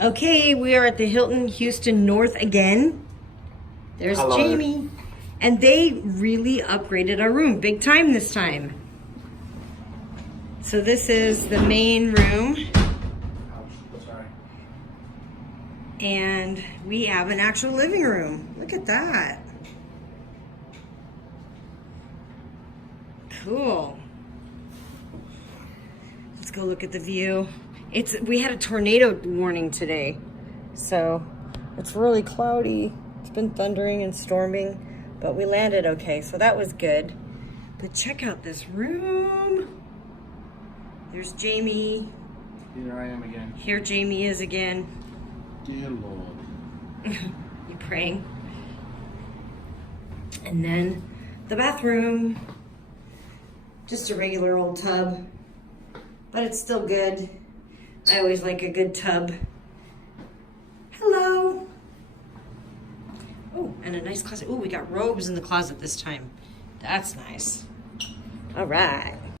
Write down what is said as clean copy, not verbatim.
Okay, we are at the Hilton Houston North again. There's Hello. Jamie. And they really upgraded our room, big time this time. So this is the main room. Sorry. And we have an actual living room. Look at that. Cool. Let's go look at the view. We had a tornado warning today, so it's really cloudy. It's been thundering and storming, but we landed okay, so that was good. But check out this room. There's Jamie. Here I am again. Here Jamie is again. Dear Lord. You praying? And then the bathroom. Just a regular old tub, but it's still good. I always like a good tub. Hello. Oh, and a nice closet. Oh, we got robes in the closet this time. That's nice. All right.